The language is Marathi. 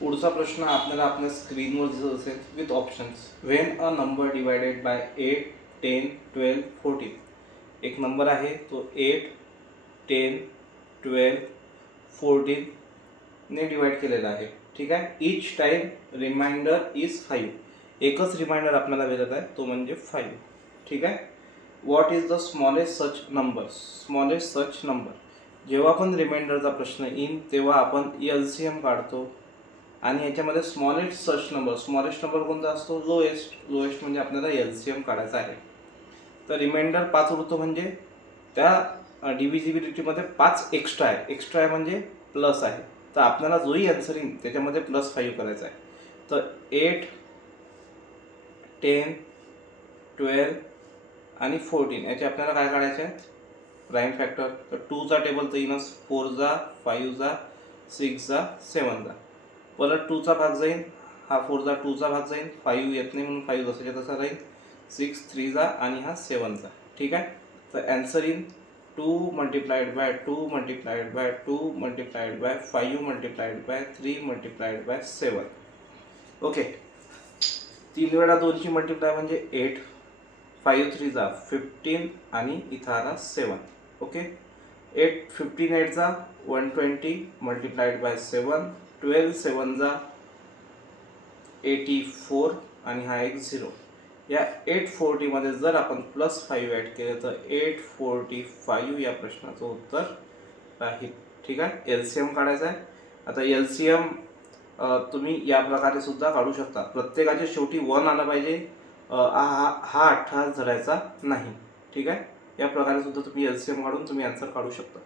पुढचा प्रश्न आपल्याला आपल्या स्क्रीनवर दिसत असेल with options. When a number divided by 8, 10, 12, 14. एक नंबर आहे तो 8, 10, 12, 14 ने डिवाइड केलेला आहे. ठीक आहे. Each time reminder is 5. एकच रिमाइंडर आपल्याला दिलेला आहे तो म्हणजे 5. ठीक आहे. What is the smallest such number. Smallest such number. जेव्हा पण रिमाइंडरचा प्रश्न येईल तेव्हा आपण LCM काढतो आणि याच्यामध्ये स्मॉलेस्ट नंबर कोणता असतो. लोएस्ट म्हणजे आपल्याला LCM काढायचा आहे. तर रिमाइंडर 5 उरतो म्हणजे त्या डिव्हिजिबिलिटीमध्ये 5 एक्स्ट्रा आहे म्हणजे प्लस आहे. तर आपल्याला जोही आन्सर येईल त्याच्यामध्ये +5 करायचा आहे. तर 8, 10, 12 आणि 14 याचे आपल्याला काय काढायचे आहे प्राईम फॅक्टर. तर 2चा टेबल तर येईनच, 4 5 6 7 परत 2चा भाग जाईल, हा 2चा भाग जाईल, 5 येत नाही म्हणून 5 जसाच्या तसा राहील, 6 3 आणि हा 7. ठीक आहे. तर answer in 2 multiplied by 2 multiplied by 2 multiplied by 5 multiplied by 3 multiplied by 7. Okay. 3 वेळा 2ची मल्टिप्लाय म्हणजे 8, 5 3 15 आणि इथं आला 7. ओके. 15 8 120 मल्टिप्लाइड बाय 7, 12 7 84 आणि हा एक 0. या 840 मध्ये जर आपण +5 ॲड केलं तर 845 या प्रश्नाचं उत्तर राहील. ठीक आहे. LCM काढायचं आहे. आता LCM तुम्ही या प्रकारे सुद्धा काढू शकता. प्रत्येकाच्या शेवटी 1 आला पाहिजे, हा 18 धरायचा नाही. ठीक आहे. या प्रकारे सुद्धा तुम्ही LCM काढून तुम्ही आन्सर काढू शकता.